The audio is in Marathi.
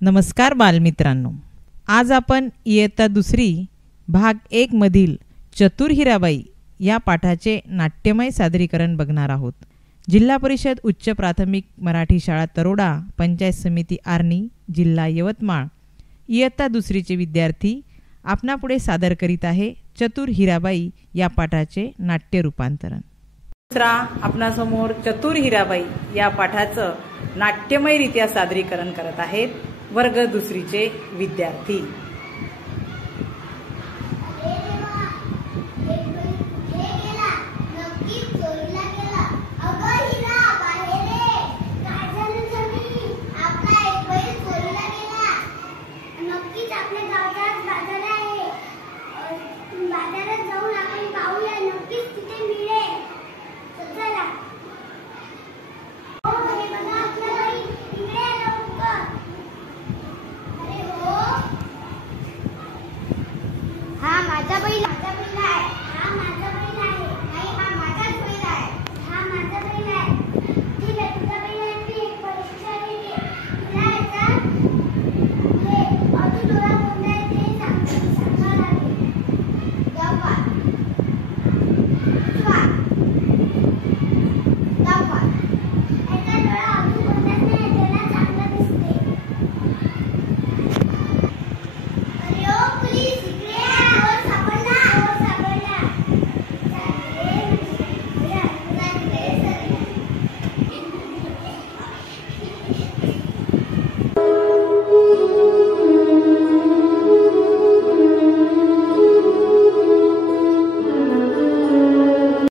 नमस्कार बालमित्रांनो, आज आपण इयत्ता दुसरी भाग 1 मधील चतुर हिराबाई या पाठाचे नाट्यमय सादरीकरण बघणार आहोत। जिल्हा परिषद उच्च प्राथमिक मराठी शाळा तरोडा, पंचायत समिती आर्णी, जिल्हा यवतमाळ, इयत्ता दुसरीचे विद्यार्थी आपणापुढे सादर करीत आहे चतुर हिराबाई या पाठाचे नाट्य रूपांतरण। दुसरा आपणासमोर चतुर हिराबाई या पाठाचं नाट्यमयरित्या सादरीकरण करत आहेत वर्ग दुसरीचे विद्यार्थी।